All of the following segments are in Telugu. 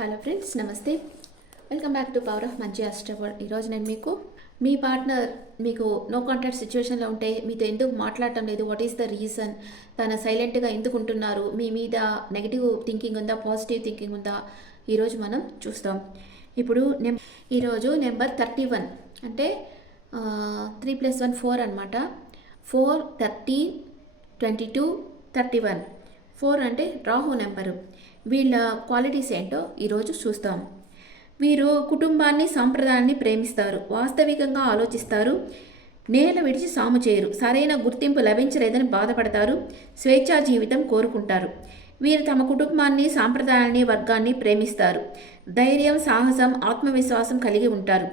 హలో ఫ్రెండ్స్, నమస్తే. Welcome back to power of మంచి అస్ట్రావర్డ్. ఈరోజు నేను మీ పార్ట్నర్ మీకు నో కాంటాక్ట్ సిచ్యువేషన్లో ఉంటే మీతో ఎందుకు మాట్లాడటం లేదు, వాట్ ఈస్ ద రీజన్, తను సైలెంట్గా ఎందుకు ఉంటున్నారు, మీ మీద నెగిటివ్ థింకింగ్ ఉందా, పాజిటివ్ థింకింగ్ ఉందా, ఈరోజు మనం చూస్తాం. ఇప్పుడు ఈరోజు నెంబర్ 31 అంటే 3+1 4 అనమాట. 4, 30, 22, 31. 4 అంటే రాహు నెంబరు. వీళ్ళ క్వాలిటీస్ ఏంటో ఈరోజు చూస్తాం. వీరు కుటుంబాన్ని, సాంప్రదాయాన్ని ప్రేమిస్తారు, వాస్తవికంగా ఆలోచిస్తారు, నేల విడిచి సాము చేయరు, సరైన గుర్తింపు లభించలేదని బాధపడతారు, స్వేచ్ఛా జీవితం కోరుకుంటారు. వీరు తమ కుటుంబాన్ని, సాంప్రదాయాన్ని, వర్గాన్ని ప్రేమిస్తారు, ధైర్యం, సాహసం, ఆత్మవిశ్వాసం కలిగి ఉంటారు,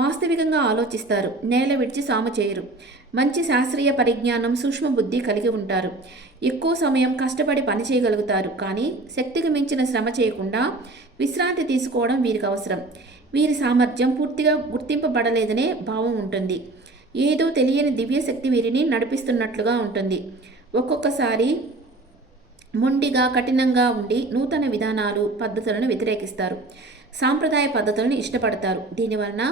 వాస్తవికంగా ఆలోచిస్తారు, నేల విడిచి సాము చేయరు, మంచి శాస్త్రీయ పరిజ్ఞానం, సూక్ష్మ బుద్ధి కలిగి ఉంటారు, ఎక్కువ సమయం కష్టపడి పని చేయగలుగుతారు, కానీ శక్తికి మించిన శ్రమ చేయకుండా విశ్రాంతి తీసుకోవడం వీరికి అవసరం. వీరి సామర్థ్యం పూర్తిగా గుర్తింపబడలేదనే భావం ఉంటుంది. ఏదో తెలియని దివ్యశక్తి వీరిని నడిపిస్తున్నట్లుగా ఉంటుంది. ఒక్కొక్కసారి మొండిగా, కఠినంగా ఉండి నూతన విధానాలు, పద్ధతులను వ్యతిరేకిస్తారు. సాంప్రదాయ పద్ధతులను ఇష్టపడతారు. దీనివలన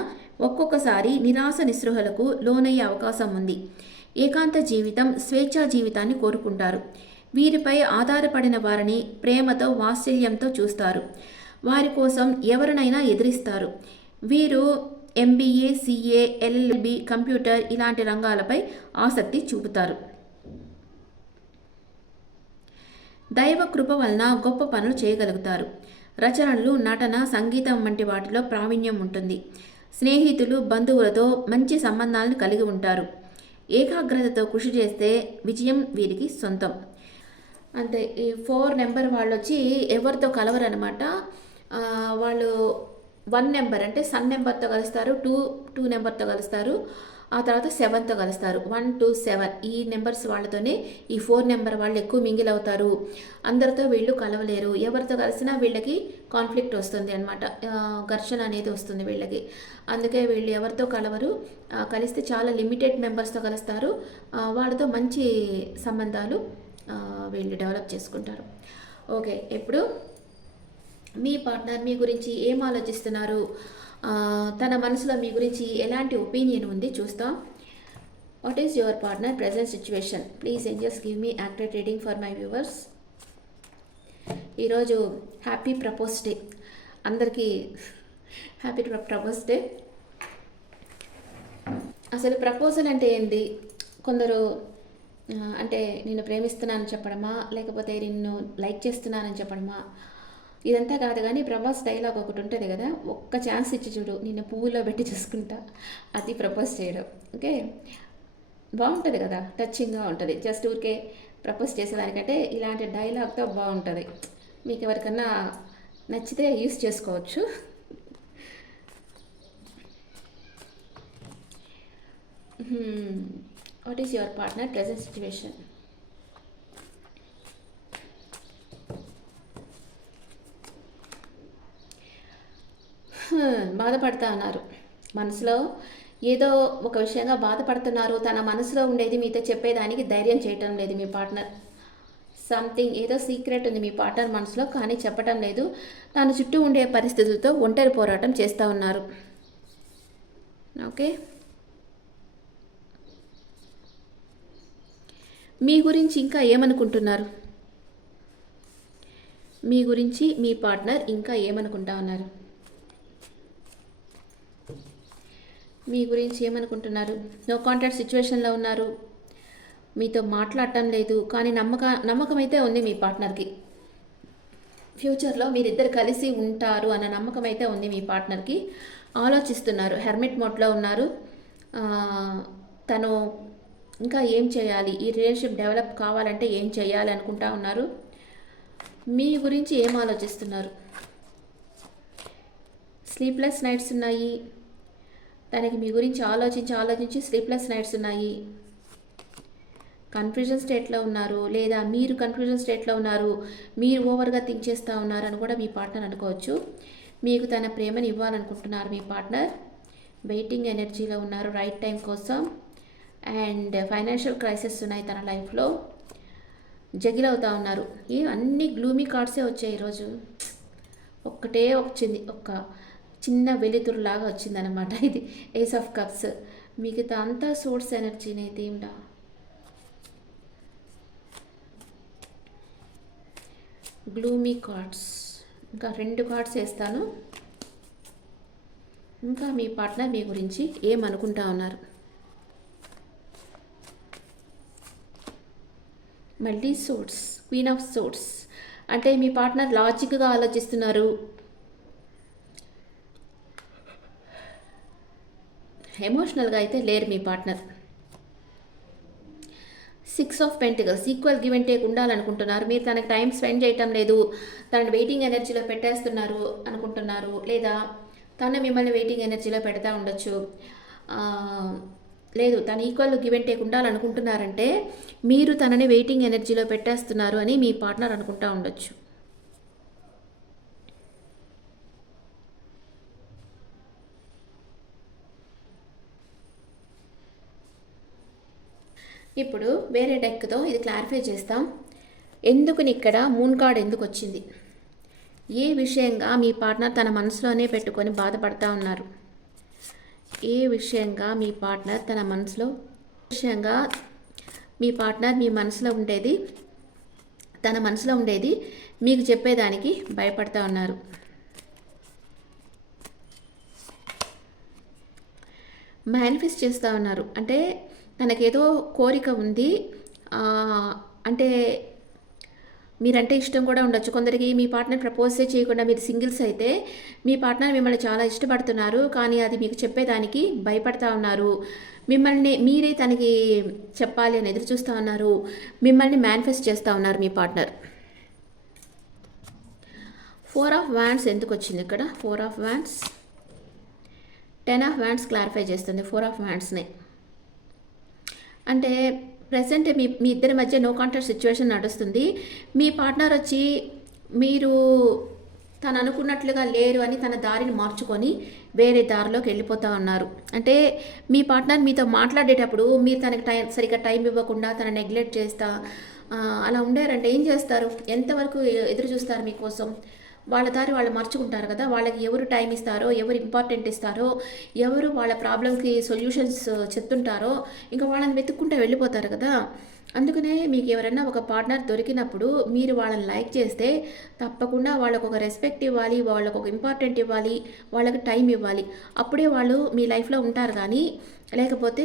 ఒక్కొక్కసారి నిరాశ, నిస్పృహలకు లోనయ్యే అవకాశం ఉంది. ఏకాంత జీవితం, స్వేచ్ఛా జీవితాన్ని కోరుకుంటారు. వీరిపై ఆధారపడిన వారిని ప్రేమతో, వాత్సల్యంతో చూస్తారు. వారి కోసం ఎవరినైనా ఎదిరిస్తారు. వీరు MBA, CA, LLB, కంప్యూటర్ ఇలాంటి రంగాలపై ఆసక్తి చూపుతారు. దైవ కృప వలన గొప్ప పనులు చేయగలుగుతారు. రచనలు, నటన, సంగీతం వంటి వాటిలో ప్రావీణ్యం ఉంటుంది. స్నేహితులు, బంధువులతో మంచి సంబంధాలను కలిగి ఉంటారు. ఏకాగ్రతతో కృషి చేస్తే విజయం వీరికి సొంతం. అంతే. ఈ 4 నెంబర్ వాళ్ళు వచ్చి ఎవరితో కలవరు అనమాట. వాళ్ళు 1 నెంబర్ అంటే సన్ నెంబర్తో కలుస్తారు, 2 నెంబర్తో కలుస్తారు, ఆ తర్వాత 7తో కలుస్తారు. 1, 2, 7 ఈ నెంబర్స్ వాళ్ళతోనే ఈ 4 నెంబర్ వాళ్ళు ఎక్కువ మింగిల్ అవుతారు. అందరితో వీళ్ళు కలవలేరు. ఎవరితో కలిసినా వీళ్ళకి కాన్ఫ్లిక్ట్ వస్తుంది అనమాట, ఘర్షణ అనేది వస్తుంది వీళ్ళకి. అందుకే వీళ్ళు ఎవరితో కలవరు. కలిస్తే చాలా లిమిటెడ్ మెంబర్స్తో కలుస్తారు. వాళ్ళతో మంచి సంబంధాలు వీళ్ళు డెవలప్ చేసుకుంటారు. ఓకే, ఇప్పుడు మీ పార్ట్నర్ మీ గురించి ఏం ఆలోచిస్తున్నారు, తన మనసులో మీ గురించి ఎలాంటి ఒపీనియన్ ఉంది చూస్తాం. What is your partner present situation? Please angels give me accurate reading for my viewers. ఈరోజు హ్యాపీ ప్రపోజ్ డే. అందరికీ హ్యాపీ ప్రపోజ్ డే. అసలు ప్రపోజల్ అంటే ఏంటి? కొందరు అంటే నిన్ను ప్రేమిస్తున్నానని చెప్పడమా, లేకపోతే నిన్ను లైక్ చేస్తున్నానని చెప్పడమా, ఇదంతా కాదు. కానీ ప్రభాస్ డైలాగ్ ఒకటి ఉంటుంది కదా, ఒక్క ఛాన్స్ ఇచ్చి చూడు, నిన్ను పువ్వులో పెట్టి చూసుకుంటా, అది ప్రపోజ్ చేయడం. ఓకే, బాగుంటుంది కదా, టచింగ్గా ఉంటుంది. జస్ట్ ఊరికే ప్రపోజ్ చేసేదానికంటే ఇలాంటి డైలాగ్తో బాగుంటుంది. మీకు ఎవరికన్నా నచ్చితే యూస్ చేసుకోవచ్చు. What is your partner present situation? బాధపడతా ఉన్నారు. మనసులో ఏదో ఒక విషయంగా బాధపడుతున్నారు. తన మనసులో ఉండేది మీతో చెప్పేదానికి ధైర్యం చేయటం లేదు మీ పార్ట్నర్. సంథింగ్ ఏదో సీక్రెట్ ఉంది మీ పార్ట్నర్ మనసులో, కానీ చెప్పటం లేదు. తన చుట్టూ ఉండే పరిస్థితులతో ఒంటరి పోరాటం చేస్తూ ఉన్నారు. ఓకే, మీ గురించి ఇంకా ఏమనుకుంటున్నారు? మీ గురించి మీ పార్ట్నర్ ఇంకా ఏమనుకుంటా ఉన్నారు? మీ గురించి ఏమనుకుంటున్నారు? నో కాంటాక్ట్ సిచ్యువేషన్లో ఉన్నారు, మీతో మాట్లాడటం లేదు, కానీ నమ్మకం అయితే ఉంది మీ పార్ట్నర్కి. ఫ్యూచర్లో మీరిద్దరు కలిసి ఉంటారు అన్న నమ్మకం అయితే ఉంది మీ పార్ట్నర్కి. ఆలోచిస్తున్నారు, హెర్మిట్ మోడ్లో ఉన్నారు. తను ఇంకా ఏం చేయాలి, ఈ రిలేషన్షిప్ డెవలప్ కావాలంటే ఏం చేయాలి అనుకుంటా ఉన్నారు. మీ గురించి ఏం ఆలోచిస్తున్నారు? స్లీప్లెస్ నైట్స్ ఉన్నాయి. తనకి మీ గురించి ఆలోచించి స్లీప్లెస్ నైట్స్ ఉన్నాయి. కన్ఫ్యూజన్ స్టేట్లో ఉన్నారు, లేదా మీరు కన్ఫ్యూజన్ స్టేట్లో ఉన్నారు, మీరు ఓవర్గా థింక్ చేస్తూ ఉన్నారు అని కూడా మీ పార్ట్నర్ అనుకోవచ్చు. మీకు తన ప్రేమని ఇవ్వాలనుకుంటున్నారు మీ పార్ట్నర్. వెయిటింగ్ ఎనర్జీలో ఉన్నారు రైట్ టైం కోసం. అండ్ ఫైనాన్షియల్ క్రైసిస్ ఉన్నాయి తన లైఫ్లో. జగిల్ అవుతూ ఉన్నారు. అన్ని గ్లూమీ కార్డ్సే వచ్చాయి ఈరోజు. ఒక్కటే వచ్చింది, ఒక చిన్న వెలుతురులాగా వచ్చిందనమాట ఇది ఏస్ ఆఫ్ కప్స్. మిగతా అంతా సోర్స్ ఎనర్జీనే దేవుడా. గ్లూమీ కార్డ్స్, ఇంకా 2 కార్డ్స్ వేస్తాను. ఇంకా మీ పార్ట్నర్ మీ గురించి ఏమనుకుంటా ఉన్నారు. మళ్ళీ సోర్స్, క్వీన్ ఆఫ్ సోర్స్, అంటే మీ పార్ట్నర్ లాజిక్గా ఆలోచిస్తున్నారు, ఎమోషనల్గా అయితే లేరు మీ partner. 6 of pentacles, equal give and take ఉండాలనుకుంటున్నారు. మీరు తనకి టైం స్పెండ్ చేయటం లేదు, తనని వెయిటింగ్ ఎనర్జీలో పెట్టేస్తున్నారు అనుకుంటున్నారు, లేదా తను మిమ్మల్ని వెయిటింగ్ ఎనర్జీలో పెడతా ఉండొచ్చు. లేదు, తను ఈక్వల్ గివ్ అండ్ టేక్ ఉండాలనుకుంటున్నారంటే మీరు తనని వెయిటింగ్ ఎనర్జీలో పెట్టేస్తున్నారు అని మీ పార్ట్నర్ అనుకుంటా ఉండొచ్చు. ఇప్పుడు వేరే డెక్తో ఇది క్లారిఫై చేస్తాం. ఎందుకు ఇక్కడ మూన్ కార్డ్ ఎందుకు వచ్చింది, ఏ విషయంగా మీ పార్ట్నర్ తన మనసులోనే పెట్టుకొని బాధపడతా ఉన్నారు, ఏ విషయంగా మీ పార్ట్నర్ తన మనసులో మీ పార్ట్నర్ మీ మనసులో ఉండేది, తన మనసులో ఉండేది మీకు చెప్పేదానికి భయపడతా ఉన్నారు. మేనిఫెస్ట్ చేస్తూ ఉన్నారు, అంటే తనకేదో కోరిక ఉంది, అంటే మీరంటే ఇష్టం కూడా ఉండొచ్చు కొందరికి. మీ పార్ట్నర్ ప్రపోజే చేయకుండా మీరు సింగిల్స్ అయితే మీ పార్ట్నర్ మిమ్మల్ని చాలా ఇష్టపడుతున్నారు, కానీ అది మీకు చెప్పేదానికి భయపడతా ఉన్నారు. మిమ్మల్ని మీరే తనకి చెప్పాలి అని ఎదురు చూస్తూ ఉన్నారు, మిమ్మల్ని మేనిఫెస్ట్ చేస్తూ ఉన్నారు మీ పార్ట్నర్. 4 ఆఫ్ వ్యాండ్స్ ఎందుకు వచ్చింది ఇక్కడ, 4 of wands, 10 of wands clarify చేస్తుంది 4 ఆఫ్ వ్యాండ్స్ని. అంటే ప్రజెంట్ మీ ఇద్దరి మధ్య నో కాంటాక్ట్ సిచ్యువేషన్ నడుస్తుంది. మీ పార్ట్నర్ వచ్చి మీరు తను అనుకున్నట్లుగా లేరు అని తన దారిని మార్చుకొని వేరే దారిలోకి వెళ్ళిపోతూ ఉన్నారు. అంటే మీ పార్ట్నర్ మీతో మాట్లాడేటప్పుడు మీరు తనకి సరిగ్గా టైం ఇవ్వకుండా తన నెగ్లెక్ట్ చేస్తా అలా ఉండారంటే ఏం చేస్తారు, ఎంతవరకు ఎదురు చూస్తారు మీకోసం? వాళ్ళ దారి వాళ్ళు మర్చుకుంటారు కదా. వాళ్ళకి ఎవరు టైం ఇస్తారో, ఎవరు ఇంపార్టెంట్ ఇస్తారో, ఎవరు వాళ్ళ ప్రాబ్లంకి సొల్యూషన్స్ చెప్తుంటారో ఇంకా వాళ్ళని వెతుక్కుంటూ వెళ్ళిపోతారు కదా. అందుకనే మీకు ఎవరైనా ఒక పార్ట్నర్ దొరికినప్పుడు మీరు వాళ్ళని లైక్ చేస్తే తప్పకుండా వాళ్ళకు ఒక రెస్పెక్ట్ ఇవ్వాలి, వాళ్ళకు ఒక ఇంపార్టెంట్ ఇవ్వాలి, వాళ్ళకి టైం ఇవ్వాలి. అప్పుడే వాళ్ళు మీ లైఫ్లో ఉంటారు, కానీ లేకపోతే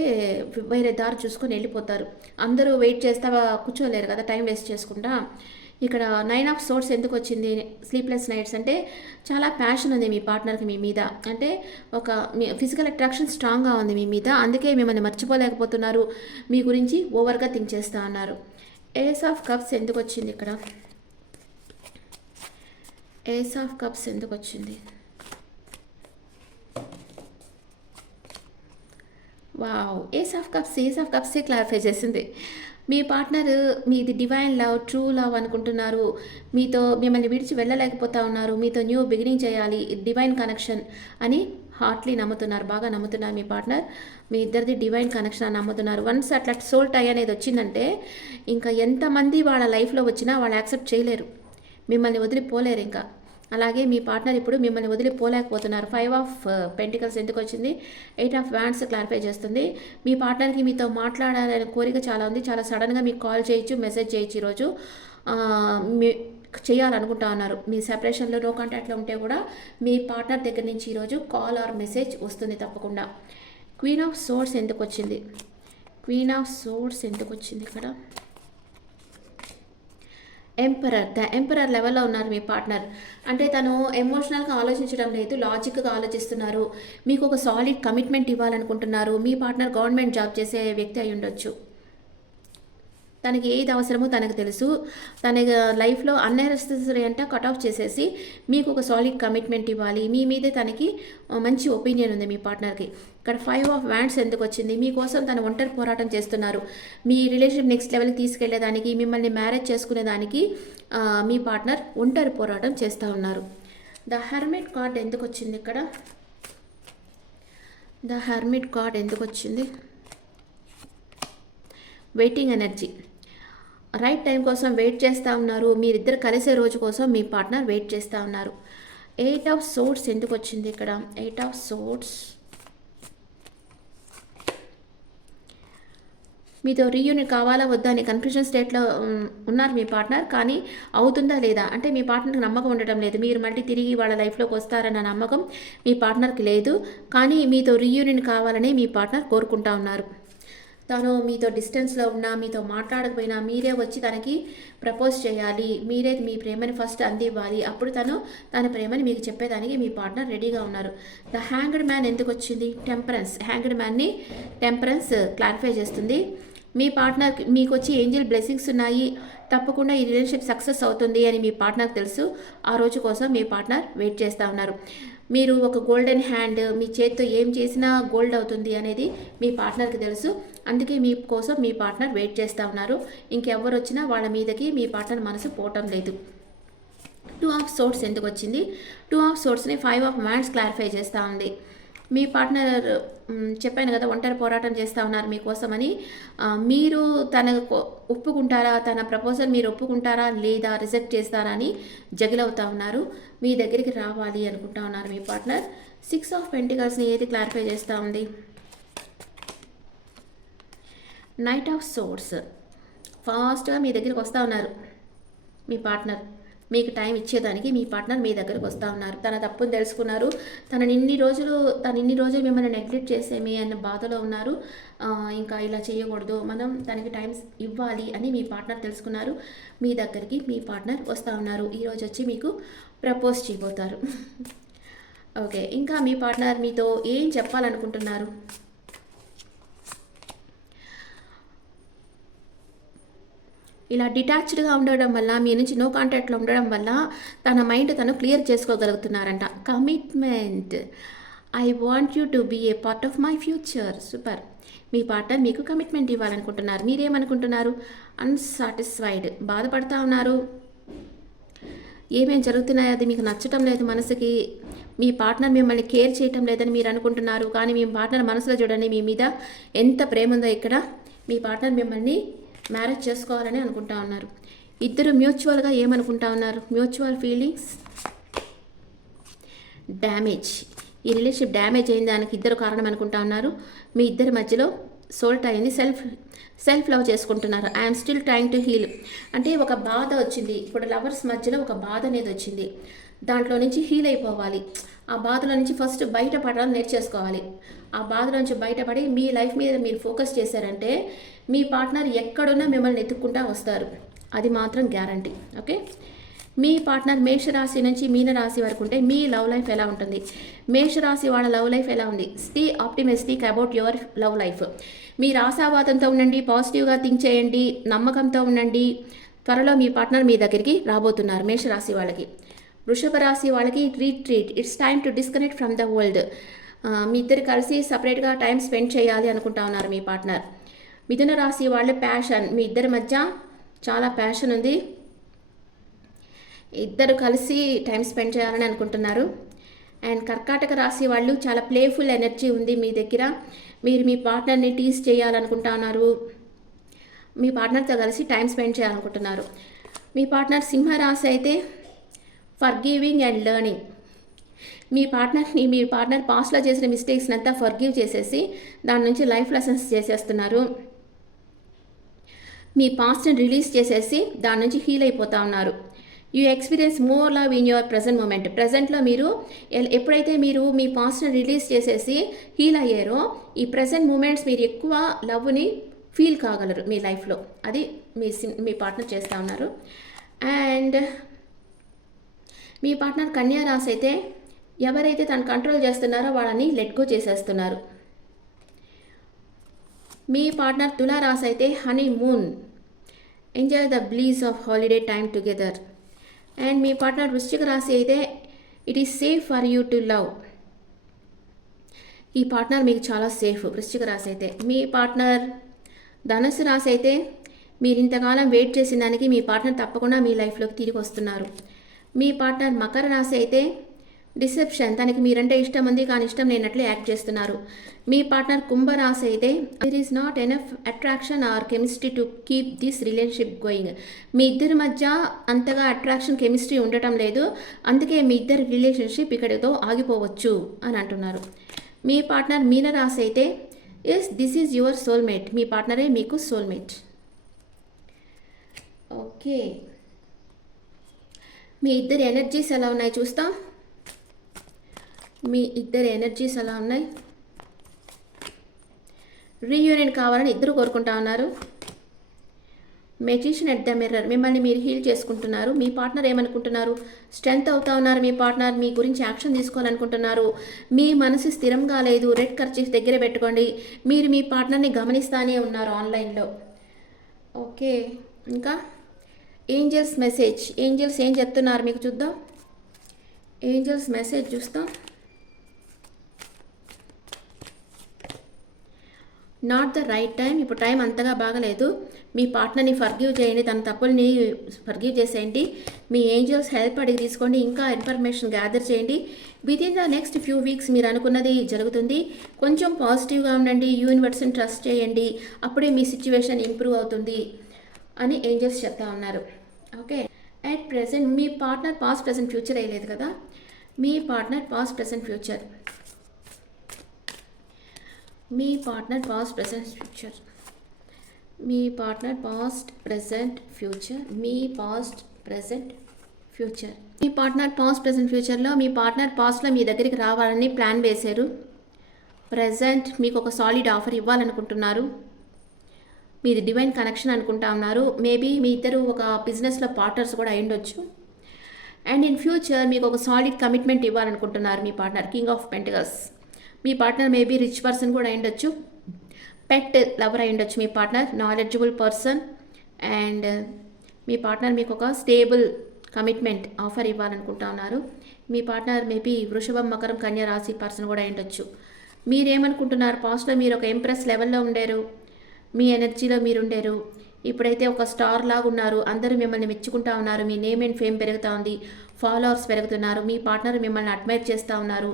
వేరే దారి చూసుకొని వెళ్ళిపోతారు. అందరూ వెయిట్ చేస్తా కూర్చోలేరు కదా టైం వేస్ట్ చేసుకుంటా. ఇక్కడ 9 ఆఫ్ సోర్స్ ఎందుకు వచ్చింది, స్లీప్లెస్ నైట్స్, అంటే చాలా ప్యాషన్ ఉంది మీ పార్ట్నర్కి మీ మీద, అంటే ఒక మీ ఫిజికల్ అట్రాక్షన్ స్ట్రాంగ్గా ఉంది మీ మీద, అందుకే మిమ్మల్ని మర్చిపోలేకపోతున్నారు, మీ గురించి ఓవర్గా థింక్ చేస్తూ ఉన్నారు. ఏస్ ఆఫ్ కప్స్ ఎందుకు వచ్చింది ఇక్కడ, ఏస్ ఆఫ్ కప్స్ ఎందుకు వచ్చింది? వావ్, ఏస్ ఆఫ్ కప్సే క్లారిఫై చేసింది. మీ పార్ట్నర్ మీది డివైన్ లవ్, ట్రూ లవ్ అనుకుంటున్నారు, మిమ్మల్ని విడిచి వెళ్ళలేకపోతా ఉన్నారు, మీతో న్యూ బిగినింగ్ చేయాలి, డివైన్ కనెక్షన్ అని హార్ట్లీ నమ్ముతున్నారు, బాగా నమ్ముతున్నారు మీ పార్ట్నర్. మీ ఇద్దరిది డివైన్ కనెక్షన్ అని నమ్ముతున్నారు. వన్స్ అట్లా సోల్ టై అనేది వచ్చిందంటే ఇంకా ఎంతమంది వాళ్ళ లైఫ్లో వచ్చినా వాళ్ళు యాక్సెప్ట్ చేయలేరు, మిమ్మల్ని వదిలిపోలేరు ఇంకా. అలాగే మీ పార్ట్నర్ ఇప్పుడు మిమ్మల్ని వదిలిపోలేకపోతున్నారు. 5 ఆఫ్ పెంటికల్స్ ఎందుకు వచ్చింది, 8 ఆఫ్ వ్యాండ్స్ క్లారిఫై చేస్తుంది. మీ పార్ట్నర్కి మీతో మాట్లాడాలనే కోరిక చాలా ఉంది, చాలా సడన్గా మీకు కాల్ చేయొచ్చు, మెసేజ్ చేయొచ్చు, ఈరోజు మీ చేయాలనుకుంటా ఉన్నారు. మీ సెపరేషన్లో నో కాంటాక్ట్లో ఉంటే కూడా మీ పార్ట్నర్ దగ్గర నుంచి ఈరోజు కాల్ ఆర్ మెసేజ్ వస్తుంది తప్పకుండా. క్వీన్ ఆఫ్ సోర్స్ ఎందుకు వచ్చింది, క్వీన్ ఆఫ్ సోర్స్ ఎందుకు వచ్చింది ఇక్కడ? ద ఎంపరర్ లెవెల్లో ఉన్నారు మీ పార్ట్నర్, అంటే తను ఎమోషనల్గా ఆలోచించడం లేదు, లాజిక్గా ఆలోచిస్తున్నారు, మీకు ఒక సాలిడ్ కమిట్మెంట్ ఇవ్వాలనుకుంటున్నారు. మీ పార్ట్నర్ గవర్నమెంట్ జాబ్ చేసే వ్యక్తి అయి ఉండొచ్చు, తనకి ఏది అవసరమో తనకు తెలుసు. తన లైఫ్లో అన్నెసెసరీ అంటే కట్ ఆఫ్ చేసేసి మీకు ఒక సాలిడ్ కమిట్మెంట్ ఇవ్వాలి, మీ మీదే తనకి మంచి ఒపీనియన్ ఉంది మీ పార్ట్నర్కి. ఇక్కడ 5 ఆఫ్ వ్యాండ్స్ ఎందుకు వచ్చింది, మీకోసం తను ఒంటరి పోరాటం చేస్తున్నారు, మీ రిలేషన్ నెక్స్ట్ లెవెల్కి తీసుకెళ్లేదానికి, మిమ్మల్ని మ్యారేజ్ చేసుకునేదానికి మీ పార్ట్నర్ ఒంటరి పోరాటం చేస్తూ ఉన్నారు. ద హెర్మిట్ కార్డ్ ఎందుకు వచ్చింది ఇక్కడ, ద హెర్మిట్ కార్డ్ ఎందుకు వచ్చింది? వెయిటింగ్ ఎనర్జీ, రైట్ టైం కోసం వెయిట్ చేస్తూ ఉన్నారు, మీరిద్దరు కలిసే రోజు కోసం మీ పార్ట్నర్ వెయిట్ చేస్తూ ఉన్నారు. ఎయిట్ ఆఫ్ సోర్ట్స్ ఎందుకు వచ్చింది ఇక్కడ? ఎయిట్ ఆఫ్ సోర్ట్స్ మీతో రీయూనియన్ కావాలా వద్దా అని కన్ఫ్యూజన్ స్టేట్లో ఉన్నారు మీ పార్ట్నర్. కానీ అవుతుందా లేదా అంటే మీ పార్ట్నర్కి నమ్మకం ఉండటం లేదు. మీరు మళ్ళీ తిరిగి వాళ్ళ లైఫ్లోకి వస్తారన్న నమ్మకం మీ పార్ట్నర్కి లేదు. కానీ మీతో రీయూనియన్ కావాలని మీ పార్ట్నర్ కోరుకుంటా ఉన్నారు. తను మీతో డిస్టెన్స్లో ఉన్నా, మీతో మాట్లాడకపోయినా మీరే వచ్చి తనకి ప్రపోజ్ చేయాలి, మీరే మీ ప్రేమని ఫస్ట్ అందివ్వాలి, అప్పుడు తన ప్రేమని మీకు చెప్పేదానికి మీ పార్ట్నర్ రెడీగా ఉన్నారు. ద హ్యాంగ్డ్ మ్యాన్ ఎందుకు వచ్చింది? టెంపరెన్స్. హ్యాంగ్డ్ మ్యాన్ని టెంపరెన్స్ క్లారిఫై చేస్తుంది. మీ పార్ట్నర్కి మీకు వచ్చి ఏంజల్ బ్లెస్సింగ్స్ ఉన్నాయి, తప్పకుండా ఈ రిలేషన్షిప్ సక్సెస్ అవుతుంది అని మీ పార్ట్నర్కి తెలుసు. ఆ రోజు కోసం మీ పార్ట్నర్ వెయిట్ చేస్తూ ఉన్నారు. మీరు ఒక గోల్డెన్ హ్యాండ్, మీ చేతితో ఏం చేసినా గోల్డ్ అవుతుంది అనేది మీ పార్ట్నర్కి తెలుసు. అందుకే మీ కోసం మీ పార్ట్నర్ వెయిట్ చేస్తూ ఉన్నారు. ఇంకెవ్వరు వచ్చినా వాళ్ళ మీదకి మీ పార్ట్నర్ మనసు పోవటం లేదు. టూ ఆఫ్ సోర్ట్స్ ఎందుకు వచ్చింది? టూ ఆఫ్ సోర్ట్స్ని ఫైవ్ ఆఫ్ వ్యాండ్స్ క్లారిఫై చేస్తూ ఉంది. మీ పార్ట్నర్ చెప్పాను కదా, ఒంటరి పోరాటం చేస్తూ ఉన్నారు మీకోసమని. మీరు ఒప్పుకుంటారా, తన ప్రపోజల్ మీరు ఒప్పుకుంటారా లేదా రిజెక్ట్ చేస్తారా అని జగిలవుతూ ఉన్నారు. మీ దగ్గరికి రావాలి అనుకుంటా ఉన్నారు మీ పార్ట్నర్. సిక్స్ ఆఫ్ పెంటికల్స్ని ఏది క్లారిఫై చేస్తూ ఉంది? Knight of swords. ఫాస్ట్గా మీ దగ్గరికి వస్తూ ఉన్నారు మీ పార్ట్నర్. మీకు టైం ఇచ్చేదానికి మీ పార్ట్నర్ మీ దగ్గరకు వస్తూ ఉన్నారు. తన తప్పును తెలుసుకున్నారు. తను ఇన్ని రోజులు మిమ్మల్ని నెగ్లెక్ట్ చేసేమి అన్న బాధలో ఉన్నారు. ఇంకా ఇలా చేయకూడదు, మనం తనకి టైం ఇవ్వాలి అని మీ పార్ట్నర్ తెలుసుకున్నారు. మీ దగ్గరికి మీ పార్ట్నర్ వస్తూ ఉన్నారు. ఈరోజు వచ్చి మీకు ప్రపోజ్ చేయబోతారు. ఓకే, ఇంకా మీ పార్ట్నర్ మీతో ఏం చెప్పాలనుకుంటున్నారు? ఇలా డిటాచ్డ్గా ఉండడం వల్ల, మీ నుంచి నో కాంటాక్ట్లో ఉండడం వల్ల తన మైండ్ తను క్లియర్ చేసుకోగలుగుతున్నారంట. Commitment. I want you to be a part of my future. Super. మీ పార్ట్నర్ మీకు కమిట్మెంట్ ఇవ్వాలనుకుంటున్నారు. మీరేమనుకుంటున్నారు? అన్సాటిస్ఫైడ్, బాధపడతా ఉన్నారు. ఏమేం జరుగుతున్నాయో అది మీకు నచ్చటం లేదు మనసుకి. మీ పార్ట్నర్ మిమ్మల్ని కేర్ చేయటం లేదని మీరు అనుకుంటున్నారు. కానీ మీ పార్ట్నర్ మనసులో చూడండి మీ మీద ఎంత ప్రేమ ఉందో. ఇక్కడ మీ పార్ట్నర్ మిమ్మల్ని మ్యారేజ్ చేసుకోవాలని అనుకుంటా ఉన్నారు. ఇద్దరు మ్యూచువల్గా ఏమనుకుంటా ఉన్నారు? Mutual feelings. డ్యామేజ్. ఈ రిలేషన్షిప్ డ్యామేజ్ అయిన దానికి ఇద్దరు కారణం అనుకుంటా ఉన్నారు. మీ ఇద్దరి మధ్యలో సోల్ట్ అయింది. సెల్ఫ్ లవ్ చేసుకుంటున్నారు. I'm still trying to heal. అంటే ఒక బాధ వచ్చింది. ఇప్పుడు లవర్స్ మధ్యలో ఒక బాధ అనేది వచ్చింది. దాంట్లో నుంచి హీల్ అయిపోవాలి. ఆ బాధలో నుంచి ఫస్ట్ బయటపడాలని నేర్చేసుకోవాలి. ఆ బాధలో నుంచి బయటపడి మీ లైఫ్ మీద మీరు ఫోకస్ చేశారంటే మీ పార్ట్నర్ ఎక్కడున్నా మిమ్మల్ని ఎత్తుక్కుంటా వస్తారు. అది మాత్రం గ్యారంటీ. ఓకే, మీ పార్ట్నర్ మేషరాశి నుంచి మీనరాశి వరకు ఉంటే మీ లవ్ లైఫ్ ఎలా ఉంటుంది? మేషరాశి వాళ్ళ లవ్ లైఫ్ ఎలా ఉంది? Stay optimistic about your love life. మీరు ఆశావాదంతో ఉండండి, పాజిటివ్గా థింక్ చేయండి, నమ్మకంతో ఉండండి. త్వరలో మీ పార్ట్నర్ మీ దగ్గరికి రాబోతున్నారు. మేషరాశి వాళ్ళకి. వృషభ రాశి వాళ్ళకి retreat. It's time to disconnect from the world. మీ ఇద్దరు కలిసి సపరేట్గా టైం స్పెండ్ చేయాలి అనుకుంటా ఉన్నారు మీ పార్ట్నర్. మిథున రాశి వాళ్ళ ప్యాషన్. మీ ఇద్దరి మధ్య చాలా ప్యాషన్ ఉంది. ఇద్దరు కలిసి టైం స్పెండ్ చేయాలని అనుకుంటున్నారు. అండ్ కర్కాటక రాశి వాళ్ళు చాలా ప్లేఫుల్ ఎనర్జీ ఉంది మీ దగ్గర. మీరు మీ పార్ట్నర్ని టీస్ చేయాలనుకుంటా ఉన్నారు. మీ పార్ట్నర్తో కలిసి టైం స్పెండ్ చేయాలనుకుంటున్నారు. మీ పార్ట్నర్ సింహరాశి అయితే forgiving and learning. Me partner పాస్ట్లో చేసిన మిస్టేక్స్ని అంతా ఫర్గివ్ చేసేసి దాని నుంచి లైఫ్ లెసన్స్ చేసేస్తున్నారు. మీ పాస్ట్ని రిలీజ్ చేసేసి దాని నుంచి హీల్ అయిపోతూ ఉన్నారు. You experience more love in your present moment. ప్రజెంట్లో మీరు ఎప్పుడైతే మీరు మీ పాస్ట్ని రిలీజ్ చేసేసి హీల్ అయ్యారో ఈ ప్రజెంట్ మూమెంట్స్ మీరు ఎక్కువ లవ్ని ఫీల్ కాగలరు మీ లైఫ్లో. అది మీ పార్ట్నర్ చేస్తూ ఉన్నారు. అండ్ మీ పార్ట్నర్ కన్యా రాశి అయితే ఎవరైతే తను కంట్రోల్ చేస్తున్నారో వాళ్ళని లెట్ గో చేసేస్తున్నారు. మీ పార్ట్నర్ తులా రాశి అయితే honey moon. Enjoy the bliss of holiday time together. And మీ పార్ట్నర్ వృశ్చిక రాశి అయితే it is safe for you to love. ఈ పార్ట్నర్ మీకు చాలా సేఫ్. వృశ్చిక రాశి అయితే. మీ పార్ట్నర్ ధనుసు రాశి అయితే మీరు ఇంతకాలం వెయిట్ చేసిన దానికి మీ పార్ట్నర్ తప్పకుండా మీ లైఫ్లోకి తిరిగి వస్తున్నారు. మీ పార్ట్నర్ మకర రాశి అయితే డిసెప్షన్, తనకి మీరంటే ఇష్టం ఉంది కానీ ఇష్టం లేనట్లు యాక్ట్ చేస్తున్నారు. మీ పార్ట్నర్ కుంభరాశి అయితే there is not enough attraction or chemistry to keep this relationship going. మీ ఇద్దరి మధ్య అంతగా అట్రాక్షన్ కెమిస్ట్రీ ఉండటం లేదు, అందుకే మీ ఇద్దరి రిలేషన్షిప్ ఇక్కడితో ఆగిపోవచ్చు అని అంటున్నారు. మీ పార్ట్నర్ మీనరాశి అయితే yes this is your soulmate. మీ పార్ట్నరే మీకు సోల్మేట్. ఓకే, మీ ఇద్దరి ఎనర్జీస్ ఎలా ఉన్నాయి చూస్తాం. మీ ఇద్దరి ఎనర్జీస్ ఎలా ఉన్నాయి. రీయూనియన్ కావాలని ఇద్దరు కోరుకుంటా ఉన్నారు. మెజిషియన్ ఎట్ ద మిర్రర్, మిమ్మల్ని మీరు హీల్ చేసుకుంటున్నారు. మీ పార్ట్నర్ ఏమనుకుంటున్నారు, స్ట్రెంగ్త్ అవుతా ఉన్నారు. మీ పార్ట్నర్ మీ గురించి యాక్షన్ తీసుకోవాలనుకుంటున్నారు. మీ మనసు స్థిరంగా లేదు. రెడ్ కర్చీఫ్ దగ్గర పెట్టుకోండి. మీరు మీ పార్ట్నర్ని గమనిస్తానే ఉన్నారు ఆన్లైన్లో. ఓకే, ఇంకా ఏంజల్స్ మెసేజ్, ఏంజల్స్ ఏం చెప్తున్నారు మీకు చూద్దాం. ఏంజల్స్ మెసేజ్ చూస్తాం. నాట్ ద రైట్ టైం, ఇప్పుడు టైం అంతగా బాగలేదు. మీ పార్ట్నర్ని ఫర్గివ్ చేయండి, తన తప్పుల్ని ఫర్గివ్ చేసేయండి. మీ ఏంజల్స్ హెల్ప్ అడిగి తీసుకోండి. ఇంకా ఇన్ఫర్మేషన్ గ్యాదర్ చేయండి. Within the next few weeks మీరు అనుకున్నది జరుగుతుంది. కొంచెం పాజిటివ్గా ఉండండి. యూనివర్స్ని ట్రస్ట్ చేయండి. అప్పుడే మీ సిచ్యువేషన్ ఇంప్రూవ్ అవుతుంది అని ఏంజల్స్ చెప్తా ఉన్నారు. ఓకే, అట్ ప్రెసెంట్ మీ పార్ట్నర్ పాస్ట్ ప్రెసెంట్ ఫ్యూచర్ అయ్యలేదు కదా. మీ పార్ట్నర్ పాస్ట్ ప్రెసెంట్ ఫ్యూచర్, మీ పార్ట్నర్ పాస్ట్ ప్రెసెంట్ ఫ్యూచర్, మీ పార్ట్నర్ పాస్ట్ ప్రెసెంట్ ఫ్యూచర్, మీ పాస్ట్ ప్రెసెంట్ ఫ్యూచర్. మీ పార్ట్నర్ పాస్ట్ ప్రెసెంట్ ఫ్యూచర్లో మీ పార్ట్నర్ పాస్ట్లో మీ దగ్గరికి రావాలని ప్లాన్ వేశారు. ప్రెసెంట్ మీకు ఒక సాలిడ్ ఆఫర్ ఇవ్వాలనుకుంటున్నారు. మీది డివైన్ కనెక్షన్ అనుకుంటా ఉన్నారు. మేబీ మీ ఇద్దరు ఒక బిజినెస్లో పార్ట్నర్స్ కూడా అయ్యుండొచ్చు. అండ్ ఇన్ ఫ్యూచర్ మీకు ఒక సాలిడ్ కమిట్మెంట్ ఇవ్వాలనుకుంటున్నారు మీ పార్ట్నర్. కింగ్ ఆఫ్ పెంటికల్స్, మీ పార్ట్నర్ మేబీ రిచ్ పర్సన్ కూడా అయ్యుండొచ్చు. పెట్ లవర్ అయ్యుండొచ్చు మీ పార్ట్నర్. Knowledgeable person. అండ్ మీ పార్ట్నర్ మీకు ఒక స్టేబుల్ కమిట్మెంట్ ఆఫర్ ఇవ్వాలనుకుంటా ఉన్నారు. మీ పార్ట్నర్ మేబీ వృషభం, మకరం, కన్యా రాశి పర్సన్ కూడా అయ్యుండొచ్చు. మీరేమనుకుంటున్నారు, పాస్ట్లో మీరు ఒక ఇంప్రెస్ లెవెల్లో ఉండారు. మీ ఎనర్జీలో మీరు ఉండారు. ఇప్పుడైతే ఒక స్టార్ లాగా ఉన్నారు. అందరూ మిమ్మల్ని మెచ్చుకుంటా ఉన్నారు. మీ నేమ్ అండ్ ఫేమ్ పెరుగుతూ ఉంది. ఫాలోవర్స్ పెరుగుతున్నారు. మీ పార్ట్నర్ మిమ్మల్ని అడ్మైర్ చేస్తూ ఉన్నారు.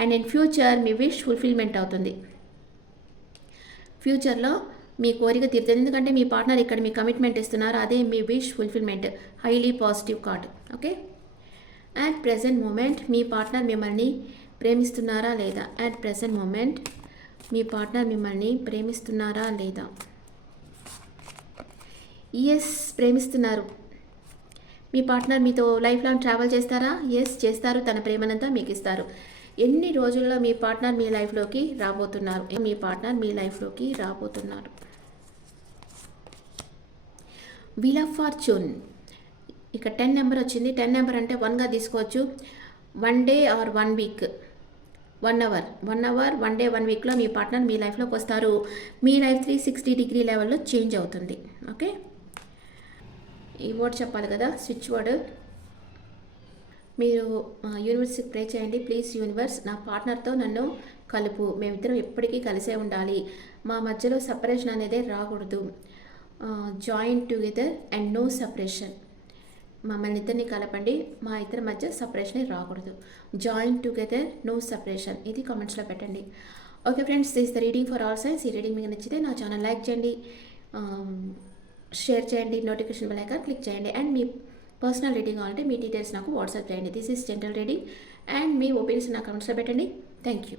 And in future me wish fulfilment అవుతుంది. ఫ్యూచర్లో మీ కోరిక తీరుతుంది. ఎందుకంటే మీ పార్ట్నర్ ఇక్కడ మీ కమిట్మెంట్ ఇస్తున్నారు. అదే మీ wish fulfilment. Highly positive card. Okay, at present moment మీ పార్ట్నర్ మిమ్మల్ని ప్రేమిస్తున్నారా లేదా. అట్ ప్రెజెంట్ మూమెంట్ మీ పార్ట్నర్ మిమ్మల్ని ప్రేమిస్తున్నారా లేదా. ఎస్, ప్రేమిస్తున్నారు. మీ పార్ట్నర్ మీతో లైఫ్ లాంగ్ ట్రావెల్ చేస్తారా. ఎస్, చేస్తారు. తన ప్రేమనంతా మీకు ఇస్తారు. ఎన్ని రోజుల్లో మీ పార్ట్నర్ మీ లైఫ్లోకి రాబోతున్నారు. మీ పార్ట్నర్ మీ లైఫ్లోకి రాబోతున్నారు. వీల్ ఆఫ్ ఫార్చ్యూన్, ఇక 10 నెంబర్ వచ్చింది. 10 నెంబర్ అంటే 1గా తీసుకోవచ్చు. 1 day or 1 week, 1 hour, 1 day 1 వీక్లో మీ పార్ట్నర్ మీ లైఫ్లోకి వస్తారు. మీ లైఫ్ 360 డిగ్రీ లెవెల్లో చేంజ్ అవుతుంది. ఓకే, ఈ వర్డ్ చెప్పాలి కదా, స్విచ్ వర్డ్. మీరు యూనివర్స్కి ప్రే చేయండి. ప్లీజ్ యూనివర్స్, నా పార్ట్నర్తో నన్ను కలుపు. మేమిద్దరం ఎప్పటికీ కలిసే ఉండాలి. మా మధ్యలో సపరేషన్ అనేది రాకూడదు. Join together and no separation. మమ్మల్ని ఇద్దరిని కలపండి. మా ఇద్దరి మధ్య సపరేషన్ రాకూడదు. Join together, no separation. ఇది కామెంట్స్లో పెట్టండి. Okay friends, this the reading for all signs. ఈ రీడింగ్ మీకు నచ్చితే నా ఛానల్ లైక్ చేయండి, షేర్ చేయండి, నోటిఫికేషన్ బెల్ ఐకాన్ క్లిక్ చేయండి. అండ్ మీ పర్సనల్ రీడింగ్ కావాలంటే మీ డీటెయిల్స్ నాకు వాట్సాప్ చేయండి. This is general reading. And మీ ఒపీనియన్స్ నా కామెంట్స్లో పెట్టండి. Thank you.